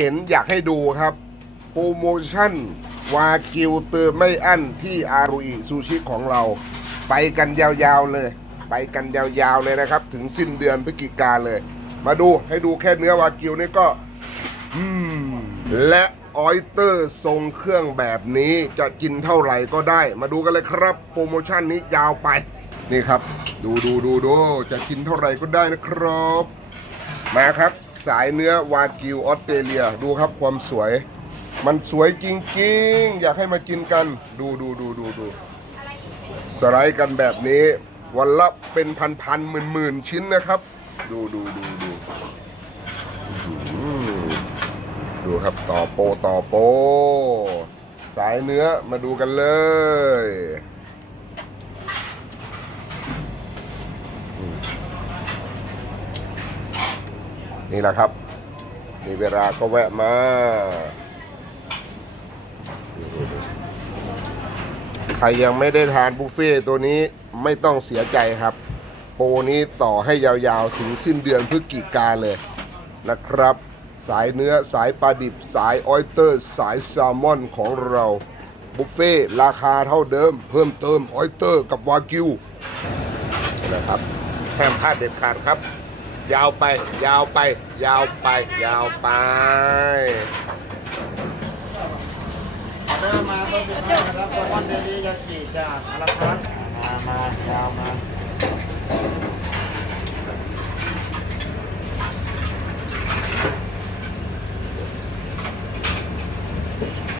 เห็นอยากให้ดูครับโปรโมชั่น วากิวเติมไม่อั้นที่อารุอิซูชิของเรา ไปกันยาวๆเลย ไปกันยาวๆเลยนะครับ ถึงสิ้นเดือนพฤศจิกาเลย มาดูให้ดูแค่เนื้อวากิวนี่ก็อืมและออยเตอร์ทรงเครื่องแบบนี้จะกินเท่าไหร่ก็ได้ มาดูกันเลยครับ โปรโมชั่นนี้ยาวไป นี่ครับ ดูดูดูดูจะกินเท่าไหร่ก็ได้นะครับ มาครับ สายเนื้อวากิวออสเตรเลีย ดูครับความสวย มันสวยจริงๆ อยากให้มากินกัน ดูดูดูดูดูสไลด์กันแบบนี้ วันละเป็นพันพันหมื่นหมื่นชิ้นนะครับ ดูดูดูดูอื้อหือดูครับต่อโปต่อโป สายเนื้อมาดูกันเลย นี่แหละครับ มีเวลาก็แวะมาใครยังไม่ได้ทานบุฟเฟ่ตัวนี้ไม่ต้องเสียใจครับ โปรนี้ต่อให้ยาวๆ ถึงสิ้นเดือนพฤศจิกาเลยนะครับ สายเนื้อสายปลาดิบ สายออยเตอร์ สายแซลมอนของเราบุฟเฟ่ราคาเท่าเดิม เพิ่มเติมออยเตอร์กับวากิวนะครับห้ามพลาดเด็ดขาดครับ ยาวไป ยาวไป ยาวไป ยาวไปเดอร์มาเพิ่มสิบห้านะครับโปรโมชั่นเดลี่ยากิจากอาราคาร์ทมามายาวมา